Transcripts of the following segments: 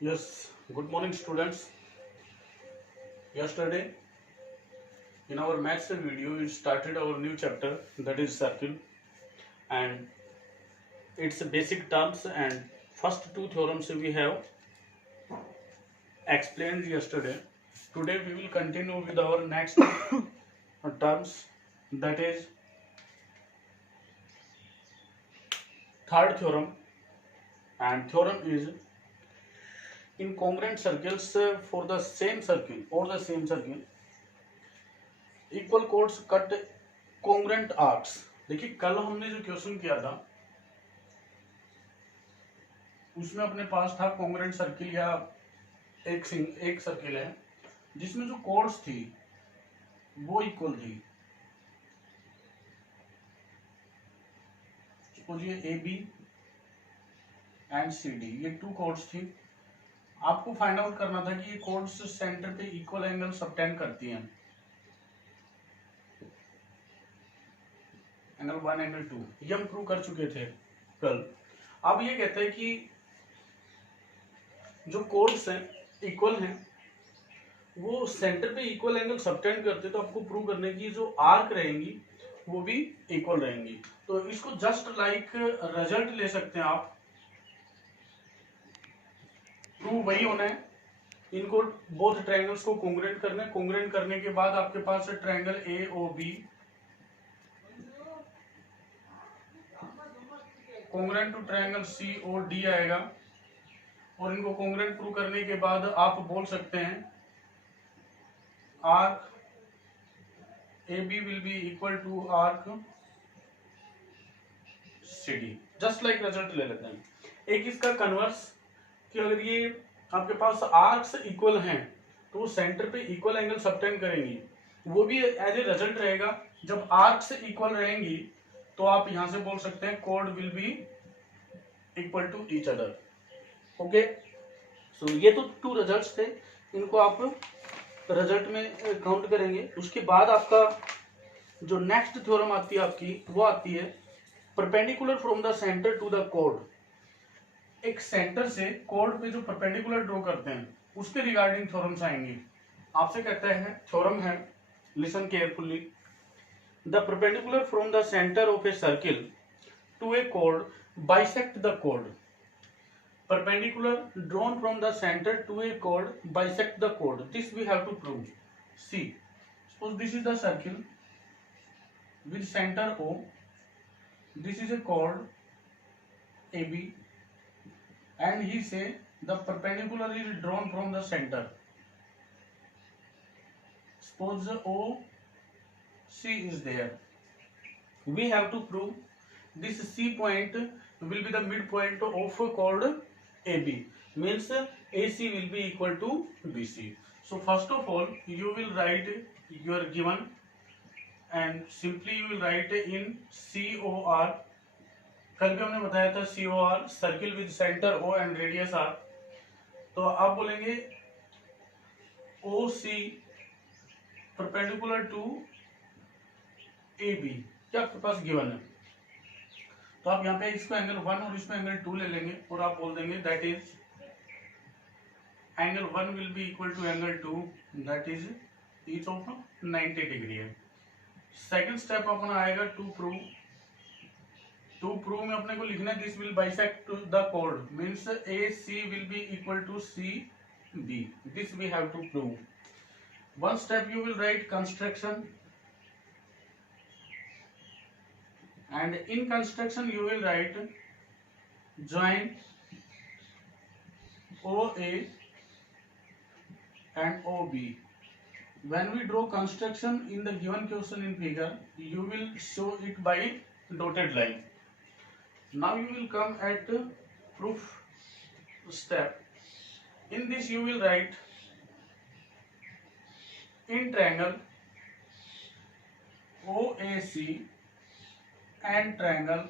Yes, good morning, students. Yesterday, in our maths video, we started our new chapter that is circle and its basic terms. And first two theorems we have explained yesterday. Today, we will continue with our next terms, that is third theorem. And theorem is in congruent circles for the same circle or the same circle, equal codes cut congruent arcs. देखिए कल हमने जो question किया था उसमें अपने पास था congruent circle या एक सर्किल है जिसमें जो कोड्स थी वो इक्वल थी। सपोज ये A B and C D, ये टू कोड्स थी। आपको फाइंड आउट करना था कि ये कोड्स सेंटर पे इक्वल एंगल सबटेंड करती हैं, एंगल 1 एंगल 2, ये हम प्रूव कर चुके थे कल। अब ये कहते हैं कि जो कोड्स हैं इक्वल हैं वो सेंटर पे इक्वल एंगल सबटेंड करते, तो आपको प्रूव करने की जो आर्क रहेंगी वो भी इक्वल रहेंगी। तो इसको जस्ट लाइक रिजल्ट ले सकते हैं आप, प्रूव वही होना है। इनको बोथ ट्रायंगल्स को कॉन्ग्रुएंट करना है। कॉन्ग्रुएंट करने के बाद आपके पास triangle A O B congruent to triangle C O D आएगा, और इनको कॉन्ग्रुएंट प्रूव करने के बाद आप बोल सकते हैं arc A B will be equal to arc C D. Just like result ले लेते हैं। एक इसका कन्वर्स कि अगर ये आपके पास आर्क्स इक्वल हैं तो वो सेंटर पे इक्वल एंगल सबटेंड करेंगी, वो भी एज ए रिजल्ट रहेगा। जब आर्क्स इक्वल रहेंगी तो आप यहां से बोल सकते हैं कोड will be equal to each other. Okay, so ये तो टू रिजल्ट्स थे, इनको आप रिजल्ट में काउंट करेंगे। उसके बाद आपका जो नेक्स्ट थ्योरम आती है आपकी वो आती है perpendicular from the centre to the कोड। एक सेंटर से कोड पे जो परपेंडिकुलर ड्रॉ करते हैं उसके रिगार्डिंग थ्योरम्स आएंगे। आपसे कहते हैं थ्योरम है, listen carefully, the perpendicular from the centre of a circle to A code bisect the code. Perpendicular drawn from the center to a chord bisect the chord. This we have to prove. See, suppose this is the circle with center O. This is a chord AB, and he say the perpendicular is drawn from the center. Suppose OC is there. We have to prove this C point will be the midpoint of chord AB, means AC will be equal to BC. So first of all you will write your given and simply you will write in COR। कल भी हमने बताया था COR, circle with centre O and radius R। तो आप बोलेंगे OC perpendicular to AB, क्या आपके पास गिवन है। तो आप यहाँ पे इसको एंगल 1 और इसको एंगल 2 ले लेंगे और आप बोल देंगे that is angle 1 will be equal to angle 2, that is each of 90 degree है। सेकंड स्टेप अपना आएगा टू प्रूव। टू प्रूव में अपने को लिखना है दिस विल बाइसेक्ट द कोड, means A C will be equal to C B. This we have to prove. One step you will write construction, and in construction you will write join OA and OB. When we draw construction in the given question in figure, you will show it by dotted line. Now you will come at proof step. In this you will write in triangle OAC and triangle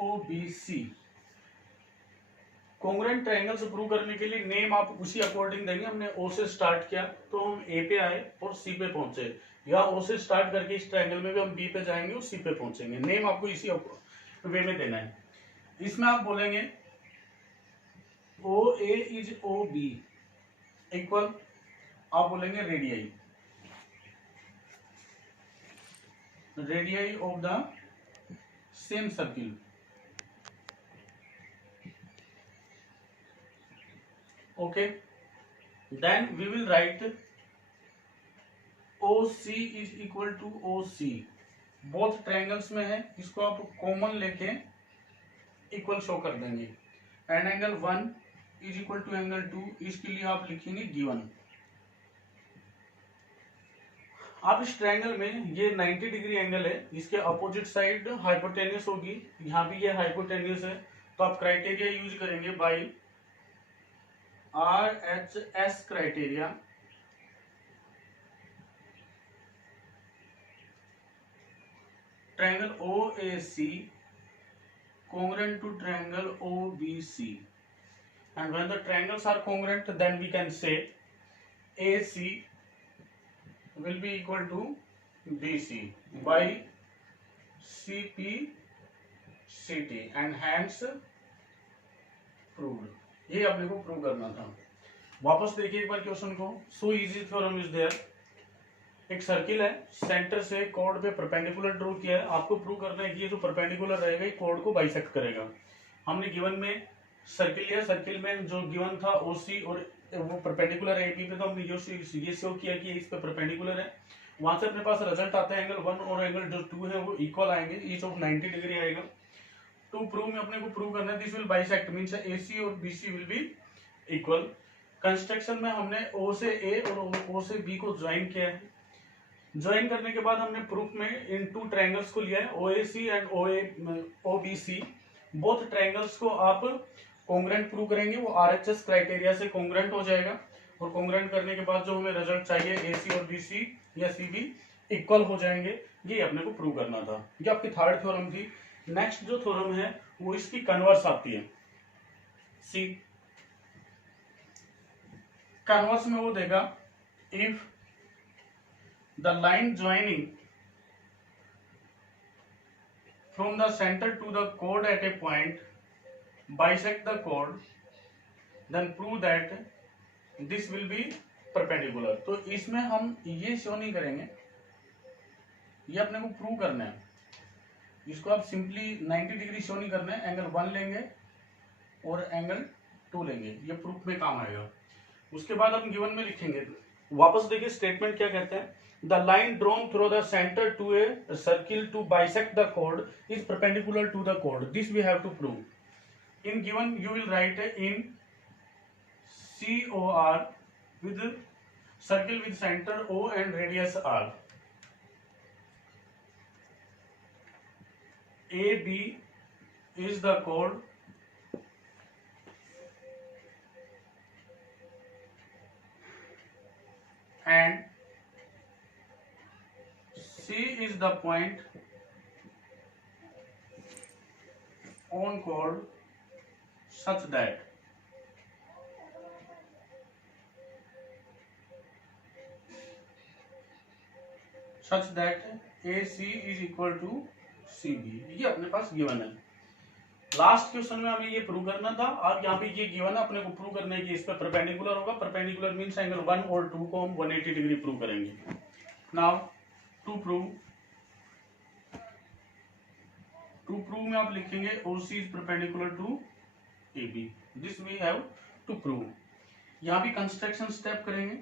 OBC। Congruent triangles prove करने के लिए name आप उसी according देंगे। हमने O से start किया तो हम A पे आए और C पे पहुंचे, या O से स्टार्ट करके इस ट्रायंगल में भी हम B पे जाएंगे और C पे पहुंचेंगे। नेम आपको इसी वे में देना है। इसमें आप बोलेंगे O A is O B equal, आप बोलेंगे radii, radii of the same circle, okay. Then we will write O C is equal to O C, both triangles में है, इसको आप कॉमन लेके इक्वल शो कर देंगे। And angle 1 is equal to angle 2, इसके लिए आप लिखेंगे गिवन। आप इस ट्रायंगल में ये 90 डिग्री एंगल है, इसके अपोजिट साइड हाइपोटेन्यूस होगी, यहाँ भी ये हाइपोटेन्यूस है, तो आप क्राइटेरिया यूज करेंगे by RHS criteria, triangle OAC congruent to triangle OBC, and when the triangles are congruent, then we can say AC will be equal to BC by CPCT and hence proved। ये अपने को prove करना था। वापस देखिए एक बार question को। So easy theorem is there, एक सर्किल है, सेंटर से कोड पे परपेंडिकुलर ड्रॉ किया है, आपको प्रूव करना है कि ये जो परपेंडिकुलर रहेगा ये कोड को बाइसेक्ट करेगा। हमने गिवन में सर्किल लिया, सर्किल में जो गिवन था ओसी और वो परपेंडिकुलर है एबी पे, तो हमने ये शो किया कि इस पे परपेंडिकुलर है। वहां से अपने पास रिजल्ट आता है एंगल 1 और एंगल जो 2 है वो इक्वल आएंगे, ईच ऑफ 90 डिग्री आएगा। टू प्रूव में अपने को प्रूव करना है this will bisect, means AC और BC will be equal. Construction में हमने ओ से ए और ओ से बी को ज्वाइन किया है। ज्वाइन करने के बाद हमने प्रूफ में इन टू ट्रायंगल्स को लिया है, ओएसी एंड ओबीसी। बोथ ट्रायंगल्स को आप कॉन्ग्रेंट प्रूव करेंगे, वो आरएचएस क्राइटेरिया से कॉन्ग्रेंट हो जाएगा, और कॉन्ग्रेंट करने के बाद जो हमें रिजल्ट चाहिए एसी और बीसी या सीबी इक्वल हो जाएंगे। ये अपने को प्रूव करना था, ये आपकी थर्ड थ्योरम थी। नेक्स्ट जो थ्योरम है वो इसकी कन्वर्स आती है। सी कन्वर्स में वो देगा, if the line joining from the center to the chord at a point bisect the chord, then prove that this will be perpendicular। तो इसमें हम ये शो नहीं करेंगे, ये अपने को प्रूव करना है, इसको आप सिंपली 90 डिग्री शो नहीं करना है, एंगल 1 लेंगे और एंगल 2 लेंगे, ये प्रूफ में काम आएगा। उसके बाद हम गिवन में लिखेंगे। वापस देखिए स्टेटमेंट क्या कहते हैं, the line drawn through the center to a circle to bisect the chord is perpendicular to the chord, this we have to prove। in given you will write in COR with circle with center O and radius R, AB is the chord and C is the point on chord such that AC is equal to CB। ये अपने पास given है। Last question में हमें ये prove करना था, और यहाँ पे ये गिवन है, अपने को प्रूव करना है कि इस पे परपेंडिकुलर होगा। परपेंडिकुलर मींस एंगल 1 और 2 को हम 180 डिग्री प्रूव करेंगे। नाउ टू प्रूव में आप लिखेंगे OC is perpendicular to AB, this we have to prove. यहाँ भी कंस्ट्रक्शन स्टेप करेंगे,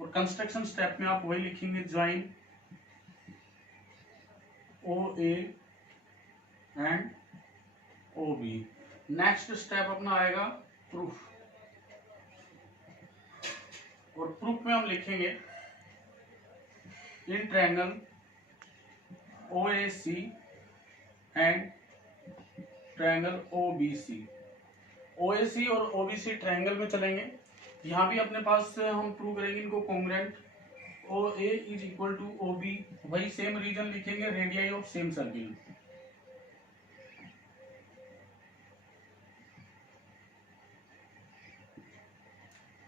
और कंस्ट्रक्शन स्टेप में आप वही लिखेंगे, join OA and OB। Next step अपना आएगा प्रूफ, और प्रूफ में हम लिखेंगे in triangle OAC and triangle OBC। OAC और OBC ट्रायंगल में चलेंगे, यहाँ भी अपने पास हम प्रूव करेंगे इनको congruent. OA is equal to OB, वही सेम रीजन लिखेंगे, रेडियाई ऑफ सेम सर्किल।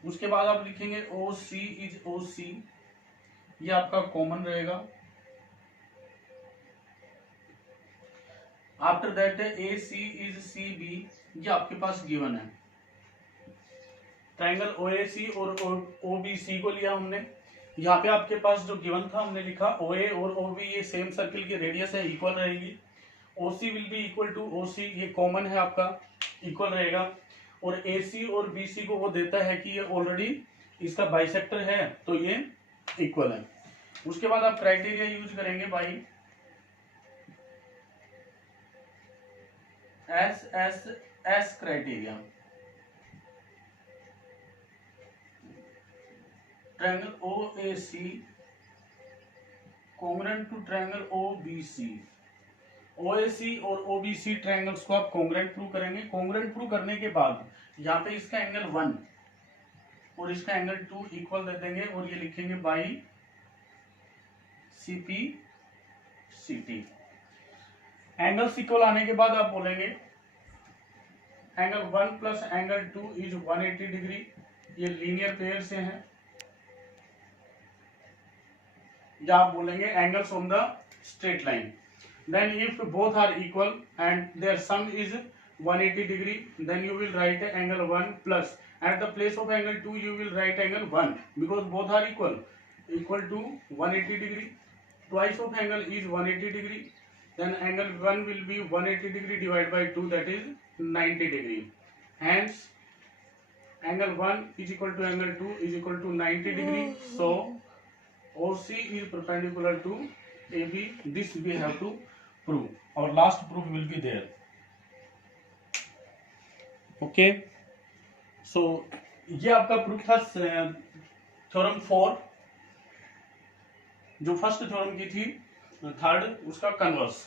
उसके बाद आप लिखेंगे OC इज OC, ये आपका कॉमन रहेगा। After that A C is C B, ये आपके पास गिवन है। ट्राइंगल ओ ए सी और ओ बी सी को लिया हमने। यहाँ पे आपके पास जो गिवन था हमने लिखा ओ ए और ओ बी ये सेम सर्किल की रेडियस है, इक्वल रहेगी। O C will be equal to O C, ये कॉमन है आपका, इक्वल रहेगा। और ए सी और बी सी को वो देता है कि ये ऑलरेडी इसका बाइसेक्टर है, तो ये इक्वल है। उसके बाद आप क्राइटेरिया यूज करेंगे by S criteria. Triangle O A C congruent to triangle O B C. O A C और ओ बी सी ट्रायंगल्स को आप कॉन्ग्रुएंट प्रूव करेंगे। कॉन्ग्रुएंट प्रूव करने के बाद यहाँ पे इसका एंगल 1 और इसका एंगल 2 इक्वल दे देंगे और ये लिखेंगे by C P C T. Angles equal आने के बाद आप बोलेंगे angle 1 plus angle 2 is 180 degree, ये लीनियर पेयर से हैं। या आप बोलेंगे angles on the straight line. Then if both are equal and their sum is 180 degree, then you will write angle 1 plus at the place of angle 2 you will write angle 1 because both are equal to 180 degree. Twice of angle is 180 degree, then angle 1 will be 180 degree divided by 2, that is 90 degree. Hence angle 1 is equal to angle 2 is equal to 90 degree. So OC is perpendicular to AB. This we have to prove. Our last proof will be there. Okay so ये आपका proof था theorem 4, जो first theorem की थी, third उसका converse.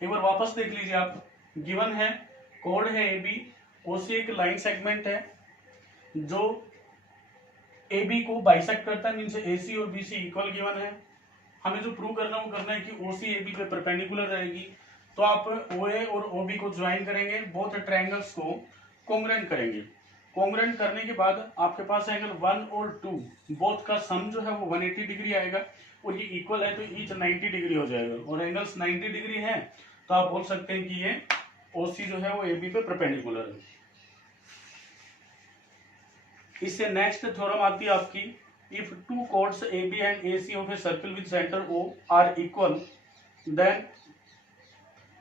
एक बार वापस देख लीजिए आप। गिवन है कोड है ए बी, ओसी एक लाइन सेगमेंट है जो ए बी को बाइसेक्ट करता है, मीन्स ए सी और बी सी इक्वल गिवन है। हमें जो प्रूव करना वो करना है कि ओ सी ए बी पे परपेंडिकुलर रहेगी। तो आप ओ ए और ओ बी को ज्वाइन करेंगे, बोथ ट्रायंगल्स को कॉन्ग्रुएंट करेंगे। कॉन्ग्रुएंट करने के बाद आपके पास एंगल 1 और 2 बोथ का सम जो है वो 180 डिग्री आएगा और ये इक्वल है तो ईच 90 डिग्री हो जाएगा। और एंगल्स 90 डिग्री है तो आप बोल सकते हैं कि ये ओ सी जो है वो ए बी पे परपेंडिकुलर है। इससे नेक्स्ट थ्योरम आती है आपकी, if two chords A B and A C of a circle with centre O are equal, then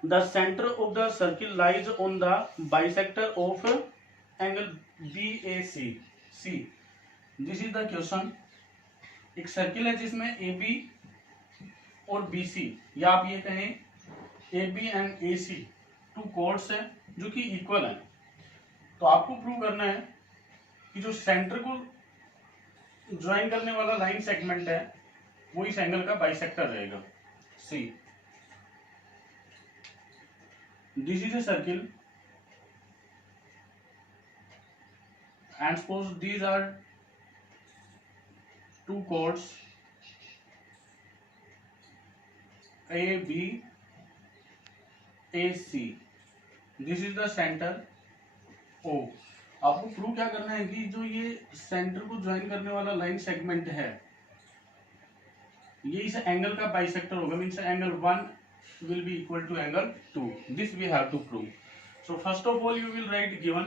the center of the circle lies on the bisector of angle BAC. See, this is the question. एक circle है जिसमें AB और BC, या आप ये कहें AB and AC two chords है जो कि इक्वल है। तो आपको प्रूव करना है कि जो सेंटर को ज्वाइन करने वाला लाइन सेगमेंट है वो इस एंगल का बाइसेक्टर रहेगा। सी, this is a circle and suppose these are two chords A B A C. This is the center O. आपको प्रूव क्या करना है कि जो ये सेंटर को ज्वाइन करने वाला लाइन सेगमेंट है ये इस एंगल का बाइसेक्टर होगा, means angle 1 will be equal to angle 2. This we have to prove. So first of all you will write given,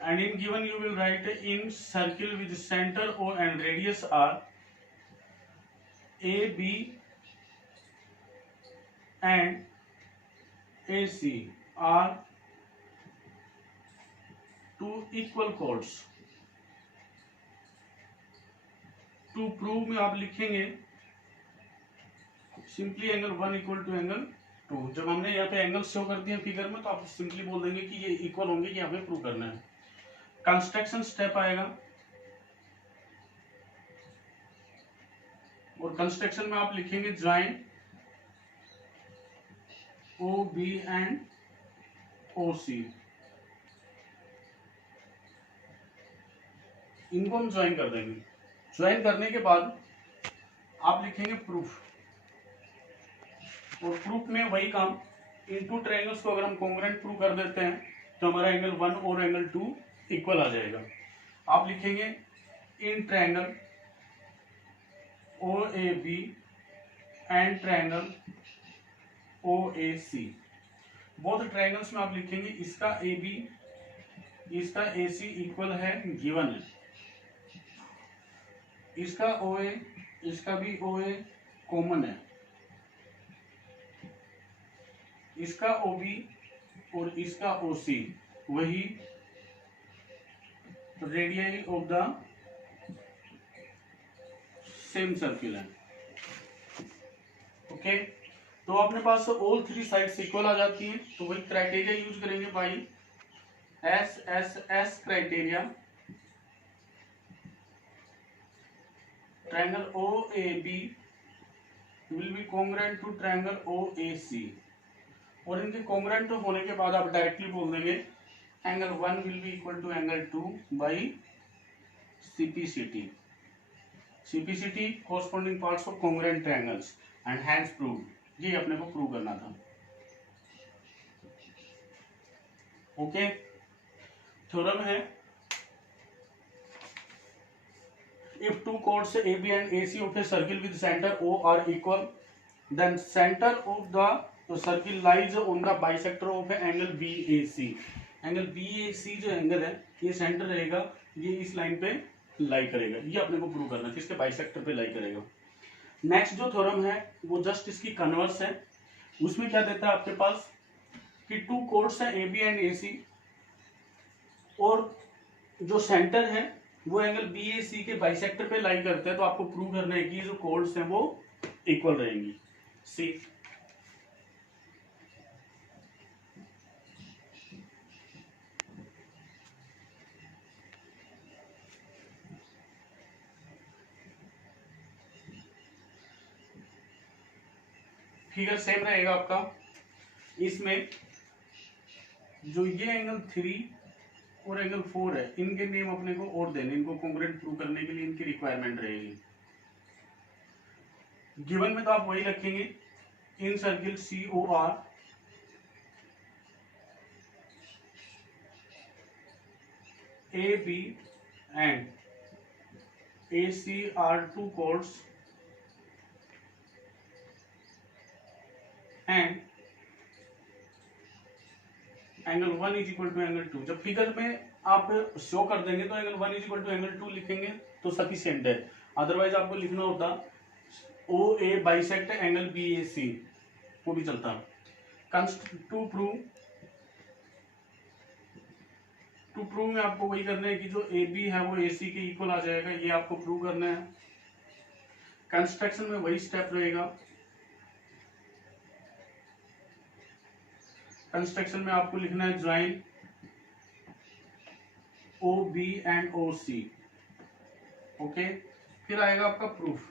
and in given you will write in circle with center O and radius R, A B and AC are two equal chords. To prove में आप लिखेंगे simply angle 1 equal to angle 2। जब हमने यहाँ पे angle show कर दिया figure में तो आप सिंपली बोल देंगे कि ये इक्वल होंगे, कि यहाँ पे प्रूव करना है। कंस्ट्रक्शन स्टेप आएगा और कंस्ट्रक्शन में आप लिखेंगे ज्वाइन ओ बी एंड ओ सी। इनको हम ज्वाइन कर देंगे। ज्वाइन करने के बाद आप लिखेंगे प्रूफ, और प्रूफ में वही काम, इन टू ट्रायंगल्स को अगर हम कॉन्ग्रुएंट प्रूव कर देते हैं तो हमारा एंगल 1 और एंगल 2 इक्वल आ जाएगा। आप लिखेंगे in triangle O A B and triangle OAC। Both triangles में आप लिखेंगे इसका AB इसका AC इक्वल है, गिवन है, इसका OA इसका भी OA कॉमन है, इसका OB और इसका OC वही radius of the same circle है। ओके, तो अपने पास ऑल थ्री साइड्स इक्वल आ जाती हैं, तो वही क्राइटेरिया यूज करेंगे by S criteria. Triangle OAB will be congruent to triangle OAC, और इनके कॉन्ग्रुएंट होने के बाद आप डायरेक्टली बोल देंगे angle 1 will be equal to angle 2 by CPCT। CPCT corresponding parts of congruent triangles and hence proved। ये अपने को प्रूव करना था। ओके, थ्योरम है if two chords AB and AC of a circle with center O are equal, then center of the circle lies on the bisector of angle BAC। Angle BAC जो angle है ये centre रहेगा, ये इस line पे लाई करेगा, ये अपने को प्रूव करना है, किसके बाइसेक्टर पे लाई करेगा। नेक्स्ट जो थ्योरम है वो जस्ट इसकी कन्वर्स है। उसमें क्या देता है आपके पास कि टू कोर्ड्स है AB एंड AC, और जो सेंटर है वो एंगल BAC के बाइसेक्टर पे लाई करते हैं, तो आपको प्रूव करना है कि जो कोर्ड्स हैं वो इक्वल रहेंगी। सी फिगर सेम रहेगा आपका। इसमें जो ये एंगल 3 और एंगल 4 है, इनके नेम अपने को और देने, इनको कॉन्ग्रुएंट प्रूव करने के लिए इनकी रिक्वायरमेंट रहेगी। गिवन में तो आप वही रखेंगे, in circle COR AB and AC are two chords and angle 1 is equal to angle 2। जब फिगर में आप शो कर देंगे तो angle 1 is equal to angle 2 लिखेंगे तो सफिशिएंट है, अदरवाइज आपको लिखना होता OA बाइसेक्ट एंगल BAC, वो भी चलता। टू प्रूव में आपको वही करना है कि जो AB है वो AC के इक्वल आ जाएगा, ये आपको प्रूव करना है। कंस्ट्रक्शन में वही स्टेप रहेगा। कंस्ट्रक्शन में आपको लिखना है join OB and OC। Okay, फिर आएगा आपका प्रूफ।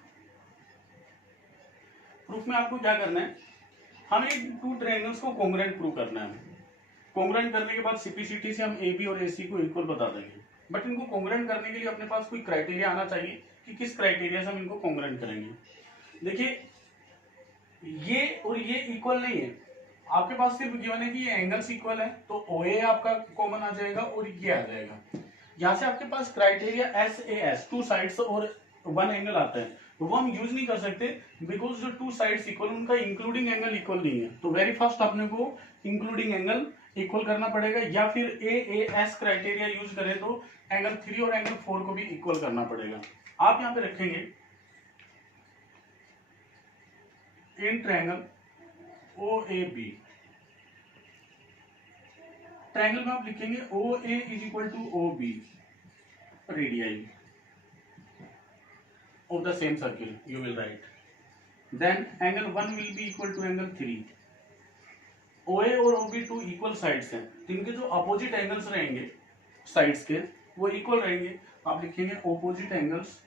प्रूफ में आपको क्या करना है, हमें टू ट्रायंगल्स को कॉन्ग्रुएंट प्रूव करना है। कॉन्ग्रुएंट करने के बाद CPCT से हम AB और AC को इक्वल बता देंगे, बट इनको कॉन्ग्रुएंट करने के लिए अपने पास कोई क्राइटेरिया आना चाहिए कि किस क्राइटेरिया से हम इनको कॉन्ग्रुएंट करेंगे। देखिए, ये और ये इक्वल नहीं है, आपके पास सिर्फ गिवन है कि ये एंगल्स इक्वल है, तो OA आपका कॉमन आ जाएगा और ये आ जाएगा। यहाँ से आपके पास क्राइटेरिया SAS टू साइड्स और वन एंगल आता है, तो वो हम यूज नहीं कर सकते बिकॉज जो टू साइड्स इक्वल उनका इंक्लूडिंग एंगल इक्वल नहीं है। तो वेरी फर्स्ट अपने को इंक्लूडिंग एंगल इक्वल करना पड़ेगा, या फिर AAS क्राइटेरिया यूज करें तो एंगल 3 और एंगल 4 को भी इक्वल करना पड़ेगा। आप यहाँ पे रखेंगे इन ट्रायंगल OAB, ट्रायंगल में आप लिखेंगे OA is equal to OB radius of the same circle, you will write, then angle 1 will be equal to angle 3। OA और OB टू इक्वल साइड्स हैं, तो इनके जो अपोजिट एंगल्स रहेंगे साइड्स के वो इक्वल रहेंगे। आप लिखेंगे opposite angles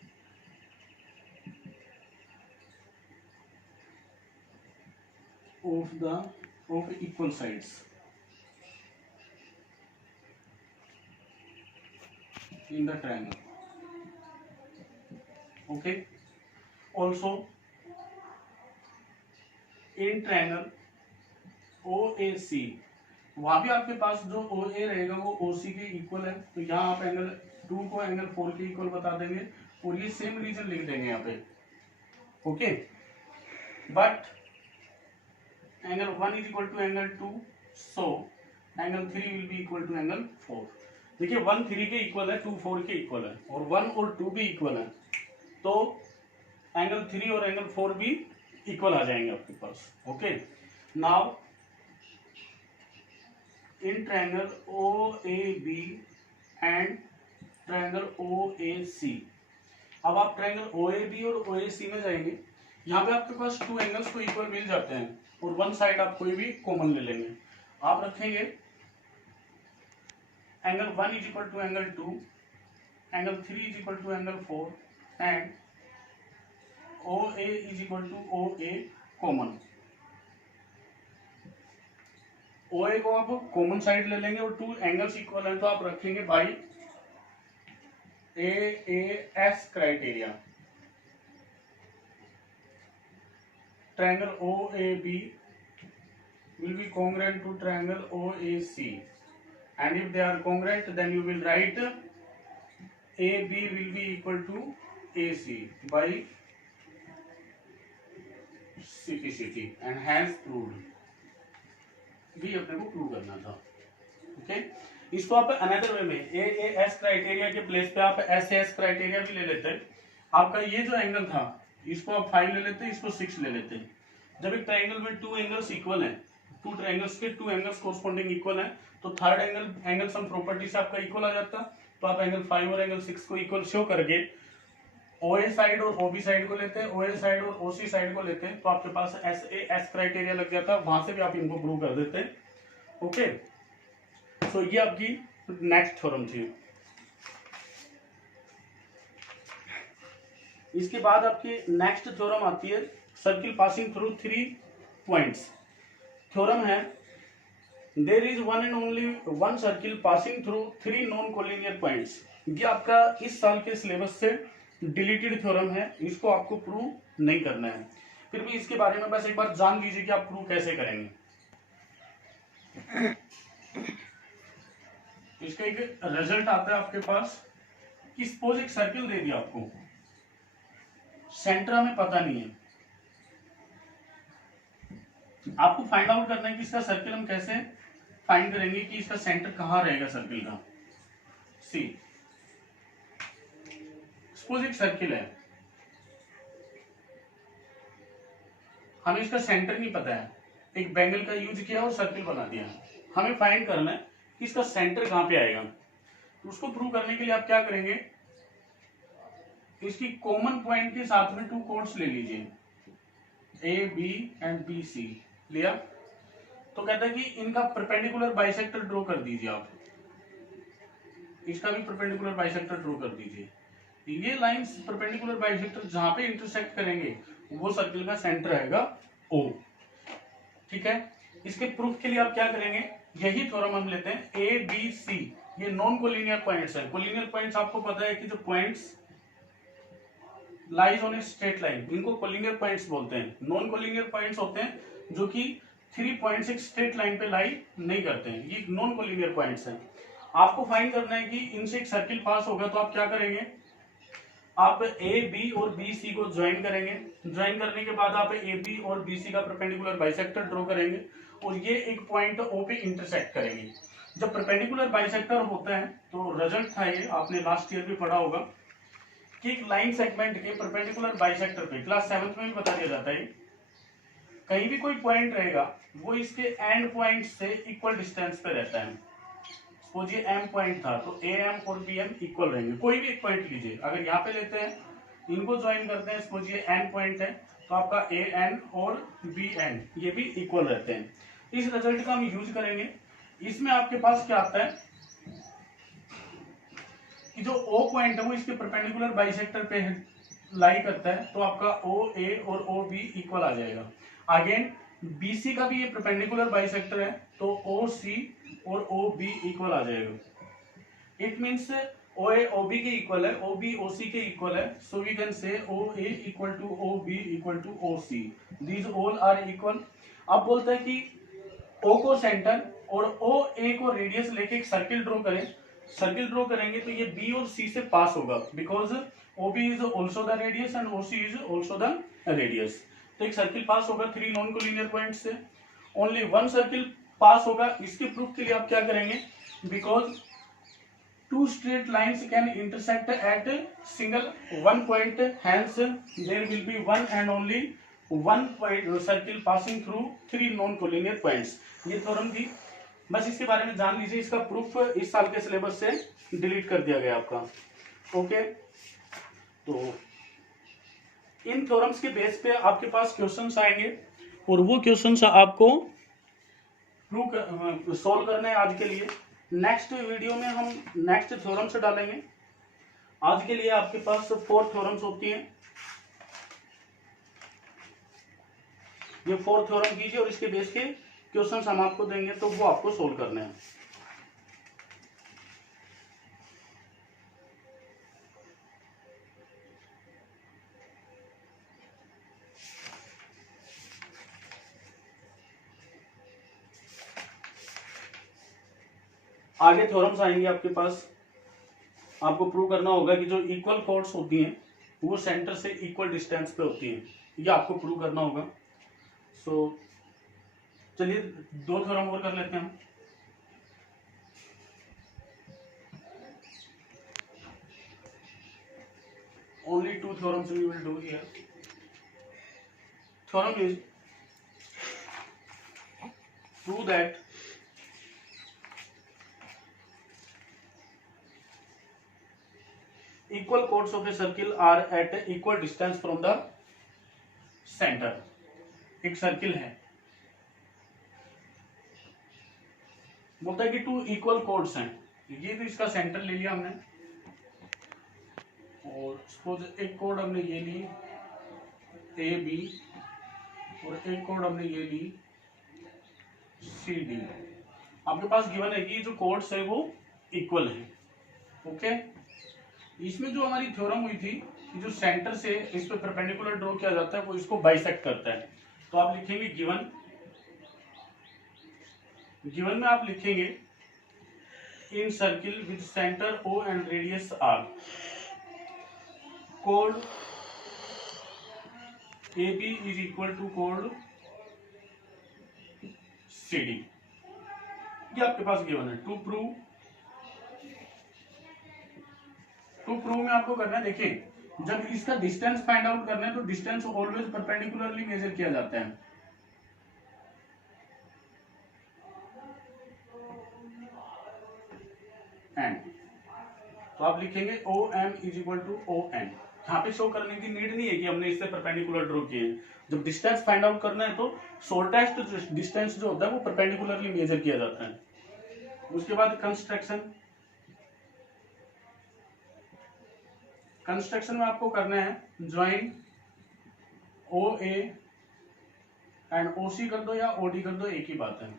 of equal sides in the triangle। okay, also in triangle OAC, वहां भी आपके पास जो OA रहेगा वो OC के इक्वल है, तो यहाँ आप एंगल 2 को एंगल 4 के इक्वल बता देंगे और ये सेम रीजन लिख देंगे यहाँ पे। Okay, but angle 1 is equal to angle 2, so angle 3 will be equal to angle 4. देखिए 1 3 के इक्वल है, 2 4 के इक्वल है, और 1 और 2 भी इक्वल है, तो एंगल 3 और एंगल 4 भी इक्वल आ जाएंगे आपके पास. Okay, now in triangle OAB and triangle OAC. अब आप ट्रायंगल OAB और OAC में जाएंगे, यहाँ पे आपके पास 2 एंगल्स तो इक्वल मिल जाते हैं, और वन साइड आप कोई भी कॉमन ले लेंगे. आप रखेंगे angle 1 is equal to angle 2, angle 3 is equal to angle 4 and OA is equal to OA common. OA को आप कॉमन साइड ले लेंगे और 2 एंगल्स इक्वल हैं, तो आप रखेंगे by AAS criteria. Triangle OAB will be congruent to triangle OAC, and if they are congruent, then you will write AB will be equal to AC by CPCT, and hence proved. भी अपने को prove करना था. Okay, इसको आप another way में AAS criteria के place पे आप SAS क्राइटेरिया भी ले लेते हैं. आपका ये जो एंगल था, इसको आप 5 ले लेते हैं, इसको 6 ले लेते हैं. जब एक ट्रायंगल में 2 एंगल्स इक्वल हैं, 2 ट्रायंगल्स के 2 एंगल्स कोरस्पॉन्डिंग इक्वल हैं, तो थर्ड एंगल सम प्रॉपर्टी से आपका इक्वल आ जाता. तो आप एंगल 5 और एंगल 6 को इक्वल शो करके OA साइड और OB साइड को लेते हैं, OA साइड और OC साइड को लेते हैं, तो आपके पास SAS क्राइटेरिया लग जाता है. वहां से भी आप इनको प्रूव कर देते हैं. ओके, सो ये आपकी नेक्स्ट थ्योरम थी. इसके बाद आपकी नेक्स्ट थ्योरम आती है circle passing through 3 points. Theorem है there is one and only one circle passing through 3 non collinear points. ये आपका इस साल के सिलेबस से डिलीटेड थ्योरम है, इसको आपको प्रूव नहीं करना है. फिर भी इसके बारे में बस एक बार जान लीजिए कि आप प्रूव कैसे करेंगे. इसका एक रिजल्ट आता है आपके पास कि सपोज एक सर्किल दे दिया आपको, सेंटर हमें पता नहीं है, आपको फाइंड आउट करना है कि इसका सर्किल हम कैसे फाइंड करेंगे कि इसका सेंटर कहां रहेगा सर्किल का. सी, सपोज एक सर्किल है, हमें इसका सेंटर नहीं पता है, एक बैंगल का यूज किया और सर्किल बना दिया. हमें फाइंड करना है कि इसका सेंटर कहां पे आएगा. तो उसको प्रूव करने के लिए आप क्या करेंगे, इसकी कॉमन पॉइंट के साथ में 2 कोड्स ले लीजिए, AB एंड BC लिया. तो कहता है कि इनका परपेंडिकुलर बाइसेक्टर ड्रॉ कर दीजिए. आप इसका भी परपेंडिकुलर बाइसेक्टर ड्रॉ कर दीजिए. ये लाइंस परपेंडिकुलर बाइसेक्टर जहां पे इंटरसेक्ट करेंगे वो सर्किल का सेंटर रहेगा O. ठीक है, इसके प्रूफ के लिए आप क्या करेंगे, यही थ्योरम हम लेते हैं ABC. ये नॉन कोलिनियर पॉइंट्स हैं. कोलिनियर पॉइंट्स आपको पता है कि जो points lies on a straight line, इनको कोलिनियर पॉइंट्स बोलते हैं. नॉन कोलिनियर पॉइंट्स होते हैं जो कि 3 पॉइंट्स एक स्ट्रेट लाइन पे लाई नहीं करते हैं, ये नॉन कोलिनियर पॉइंट्स हैं. आपको फाइंड करना है कि इनसे एक सर्किल पास होगा, तो आप क्या करेंगे, आप AB और BC को ज्वाइन करेंगे. ज्वाइन करने के बाद आप AB और BC का परपेंडिकुलर बाइसेक्टर ड्रॉ करेंगे और ये एक पॉइंट O पे इंटरसेक्ट करेंगे. जब परपेंडिकुलर बाइसेक्टर होता है तो रिजल्ट था ये, आपने लास्ट ईयर भी पढ़ा होगा कि एक लाइन सेगमेंट के परपेंडिकुलर बाइसेक्टर पे, क्लास 7th में भी बता दिया जाता है, कहीं भी कोई पॉइंट रहेगा वो इसके एंड पॉइंट से इक्वल डिस्टेंस पे रहता है. सपोज ये M पॉइंट था, तो AM और BM इक्वल रहेंगे. कोई भी एक पॉइंट लीजिए, अगर यहाँ पे लेते हैं, इनको ज्वाइन करते हैं, सपोज ये N पॉइंट है, तो आपका AN और BN ये भी इक्वल रहते हैं. इस रिजल्ट का हम यूज करेंगे. इसमें आपके पास क्या आता है कि जो O पॉइंट है वो इसके परपेंडिकुलर बाइसेक्टर पे लाई करता है, तो आपका OA और OB इक्वल आ जाएगा. अगेन BC का भी ये परपेंडिकुलर बाइसेक्टर है, तो OC और OB इक्वल आ जाएगा. इट मींस OA OB के इक्वल है, OB OC के इक्वल है, so we can say OA equal to OB equal to OC. These all are equal. अब बोलते हैं कि O को सेंटर और OA को रेडियस लेके एक सर्किल ड्रॉ करें. सर्किल ड्रॉ करेंगे तो ये B और C से पास होगा, because OB is also the radius and OC is also the radius. तो एक सर्किल पास होगा 3 नॉन कोलिनियर पॉइंट से. ओनली वन सर्किल पास होगा। इसके प्रूफ के लिए आप क्या करेंगे, because two straight lines can intersect at single one point, hence there will be one and only one point circle passing through three non collinear points। ये theorem थी, बस इसके बारे में जान लीजिए। इसका प्रूफ इस साल के सिलेबस से डिलीट कर दिया गया आपका। ओके, तो इन थ्योरम्स के बेस पे आपके पास क्वेश्चंस आएंगे और वो क्वेश्चंस आपको प्रूव सॉल्व करने हैं आज के लिए। नेक्स्ट वीडियो में हम नेक्स्ट थ्योरम से डालेंगे। आज के लिए आपके पास 4 थ्योरम्स होती हैं, ये 4 थ्योरम कीजिए और इसके बेस के क्वेश्चंस हम आपको देंगे, तो वो आपको सोल्व करने हैं। आगे थ्योरम्स आएंगे आपके पास, आपको प्रूव करना होगा कि जो इक्वल कोड्स होती हैं वो सेंटर से इक्वल डिस्टेंस पे होती हैं, ये आपको प्रूव करना होगा। सो चलिए 2 थ्योरम और कर लेते हैं हम। Only 2 theorems we will do here. Theorem is prove that equal chords of a circle are at equal distance from the center। एक सर्किल है, बोलता है कि 2 इक्वल कोड्स हैं, ये तो इसका सेंटर ले लिया हमने, और सपोज एक कोड हमने ये ली ए बी और एक कोड हमने ये ली सी डी। आपके पास गिवन है कि जो कोड्स है वो इक्वल है। ओके, इसमें जो हमारी थ्योरम हुई थी कि जो सेंटर से इस पे परपेंडिकुलर ड्रॉ किया जाता है वो इसको बाइसेक्ट करता है। तो आप लिखेंगे गिवन में आप लिखेंगे इन circle with centre O and radius are, code A B is equal to code C D. ये आपके पास गिवन है। टू प्रूव में आपको करना है, देखिए जब इसका डिस्टेंस फाइंड आउट करना है तो डिस्टेंस ऑलवेज परपेंडिकुलरली मेजर किया जाता है। एंड तो आप लिखेंगे O M is equal to O N. यहाँ पे शो करने की नीड नहीं है कि हमने इससे परपेंडिकुलर ड्रॉ किए हैं। जब डिस्टेंस फाइंड आउट करना है तो शॉर्टेस्ट डिस्टेंस जो होता है वो परपेंडिकुलरली मेजर किया जाता है। उसके बाद कंस्ट्रक्शन में आपको करना है ज्वाइन ओ ए एंड ओ सी कर दो या ओ डी कर दो, एक ही बात है।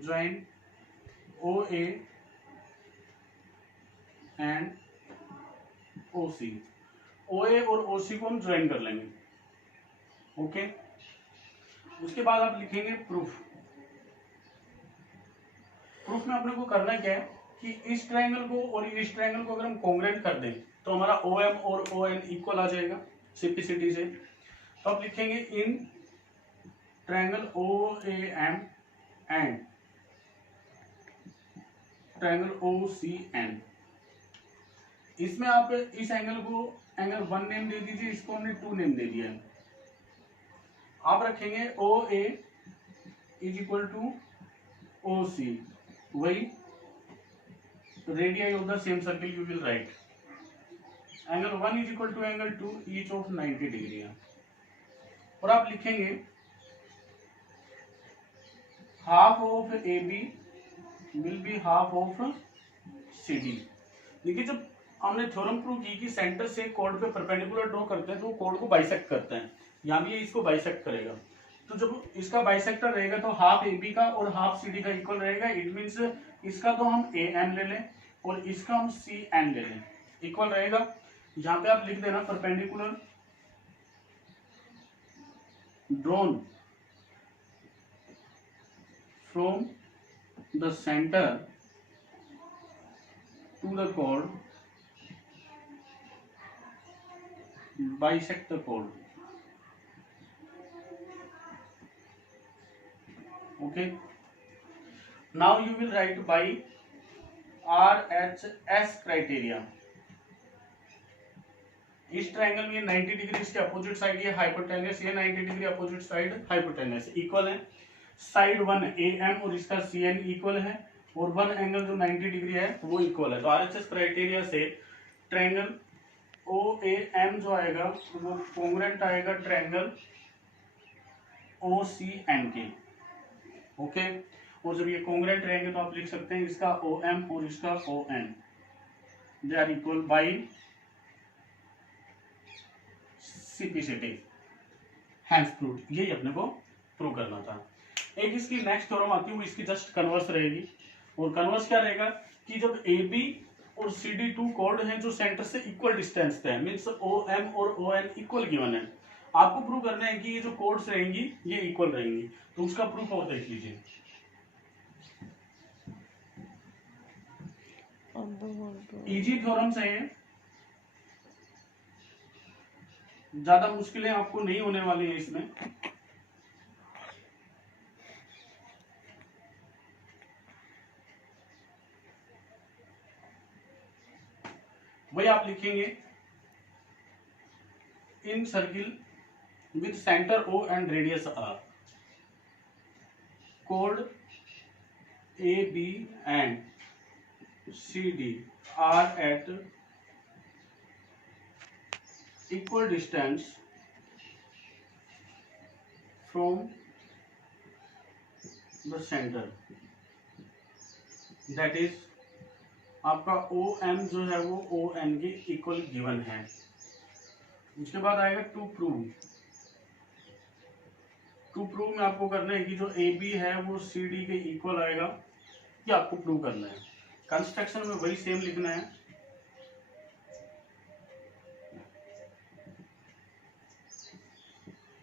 Join O A and O C, O A और ओ सी को हम ज्वाइन कर लेंगे। ओके, उसके बाद आप लिखेंगे प्रूफ में अपने को करना क्या है कि इस ट्रायंगल को और इस ट्रायंगल को अगर हम कॉन्ग्रुएंट कर दें तो हमारा ओ एम और ओ एन इक्वल आ जाएगा सिंप्लिसिटी से। तो आप लिखेंगे in triangle O A M and triangle O C N. इसमें आप इस एंगल को एंगल 1 नेम दे दीजिए, इसको हमने 2 नेम दे दिया है। आप रखेंगे O A is equal to O C, वही radius of the same circle you will write. Angle 1 is equal to angle 2 each of 90 degree है। और आप लिखेंगे half of A B will be half of C D. देखिए जब हमने theorem prove की कि सेंटर से कोड पे परपेंडिकुलर ड्रॉ करते हैं तो वो कोड को बाइसेक्ट करते हैं, यहाँ भी ये इसको बाइसेक्ट करेगा। तो जब इसका बाइसेक्टर रहेगा तो हाफ ए बी का और हाफ सी डी का इक्वल रहेगा। इट मीन्स इसका तो हम ए एन ले लें और इसका हम सी एन ले लें, इक्वल रहेगा। यहाँ पे आप लिख देना perpendicular drawn from the centre to the chord bisect the chord। Okay, now you will write by RHS criteria. इस ट्रायंगल में 90 डिग्री इसके अपोजिट साइड ये हाइपोटेनस, ये 90 degree opposite side hypotenuse equal है। साइड 1 AM और इसका CN equal है, और वन एंगल जो 90 डिग्री है वो इक्वल है। तो RHS क्राइटेरिया से ट्रायंगल OAM जो आएगा वो कॉन्ग्रुएंट आएगा ट्रायंगल OCN के। ओके, और जब ये कॉन्ग्रुएंट रहेंगे तो आप लिख सकते हैं इसका OM और इसका ON they are equal by CP/CT। Hence prove, यही अपने को प्रूव करना था। एक इसकी नेक्स्ट थ्योरम आती है वो इसकी जस्ट कन्वर्स रहेगी, और कन्वर्स क्या रहेगा कि जब AB और CD टू कोड हैं जो सेंटर से इक्वल डिस्टेंस पे है, मीन्स OM और ON इक्वल गिवन है, आपको प्रूव करना है कि ये जो कोड्स रहेंगी ये इक्वल रहेंगी। तो उसका प्रूफ और देख लीजिए। इजी थ्योरम्स हैं, ज्यादा मुश्किलें आपको नहीं होने वाली है इसमें। वही आप लिखेंगे इन circle with centre O and radius R, code AB and CD are at equal distance from the center, that is आपका OM जो है वो ON के इक्वल गिवन है। उसके बाद आएगा टू प्रूव। टू प्रूव में आपको करना है कि जो AB है वो CD के इक्वल आएगा, ये आपको प्रूव करना है। कंस्ट्रक्शन में वही सेम लिखना है,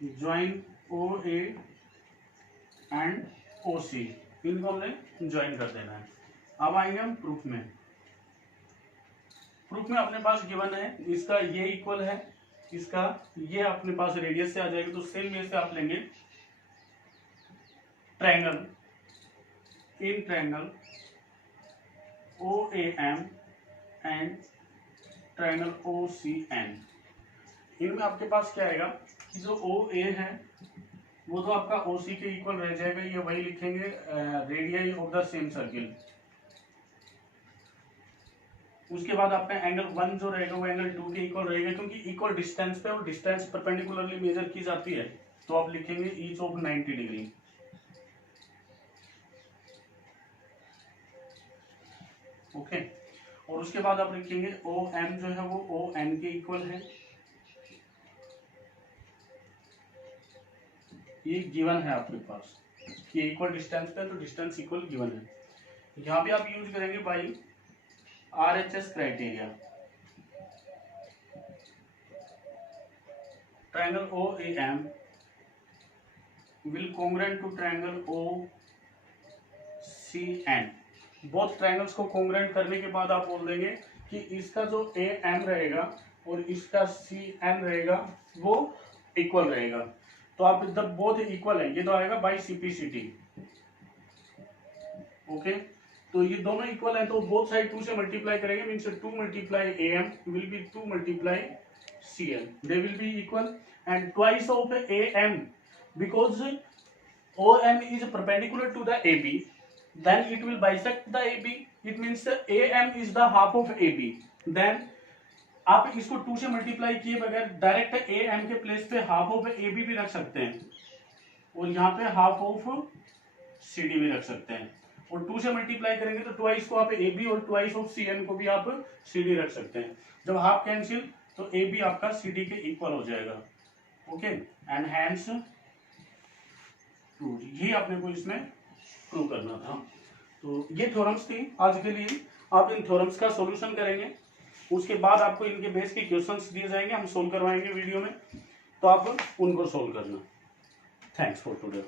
ज्वाइन OA एंड OC, इनको हमने ज्वाइन कर देना है। अब आएंगे हम प्रूफ में। प्रूफ में अपने पास गिवन है इसका ये इक्वल है, इसका ये अपने पास रेडियस से आ जाएगी, तो सेम वे से आप लेंगे triangle, in triangle OAM and triangle OCN। इनमें आपके पास क्या आएगा कि जो OA है वो तो आपका OC के इक्वल रह जाएगा, ये वही लिखेंगे radius of the same circle. उसके बाद आपका एंगल 1 जो रहेगा वो एंगल 2 के इक्वल रहेगा, क्योंकि इक्वल डिस्टेंस पे और डिस्टेंस परपेंडिकुलरली मेजर की जाती है, तो आप लिखेंगे ईच ऑफ 90 डिग्री। ओके, और उसके बाद आप लिखेंगे OM जो है वो ON के इक्वल है, ये गिवन है आपके पास कि इक्वल डिस्टेंस पे तो डिस्टेंस इक्वल गिवन है। यहाँ भी आप यूज करेंगे by RHS criteria. Triangle OAM will congruent to triangle OCN। Both triangles को कॉन्ग्रुएंट करने के बाद आप बोल देंगे कि इसका जो AM रहेगा और इसका CN रहेगा वो इक्वल रहेगा, तो आप जब बोथ इक्वल है ये तो आएगा बाई CP/CT। ओके, तो ये दोनों इक्वल है तो बोथ साइड 2 से मल्टीप्लाई करेंगे, means 2 multiply AM will be 2 multiply CN, they will be equal and twice of AM because OM is perpendicular to the AB, then it will bisect the AB, it means AM is the half of AB, then आप इसको 2 से multiply किए बगैर direct AM के place पे half of AB भी रख सकते हैं, और यहाँ पे हाफ ऑफ CD भी रख सकते हैं, और 2 से मल्टीप्लाई करेंगे तो ट्वाइस को आप AB और ट्वाइस ऑफ CN को भी आप CD रख सकते हैं। जब हाफ कैंसिल तो AB आपका CD के इक्वल हो जाएगा। ओके, एंड हैंस प्रूव, ये आपने को इसमें प्रूव करना था। तो ये थ्योरम्स थी आज के लिए, आप इन थ्योरम्स का सॉल्यूशन करेंगे, उसके बाद आपको इनके बेस के क्वेश्चंस दिए जाएंगे, हम सोल्व करवाएंगे वीडियो में, तो आप उनको सोल्व करना। Thanks for today.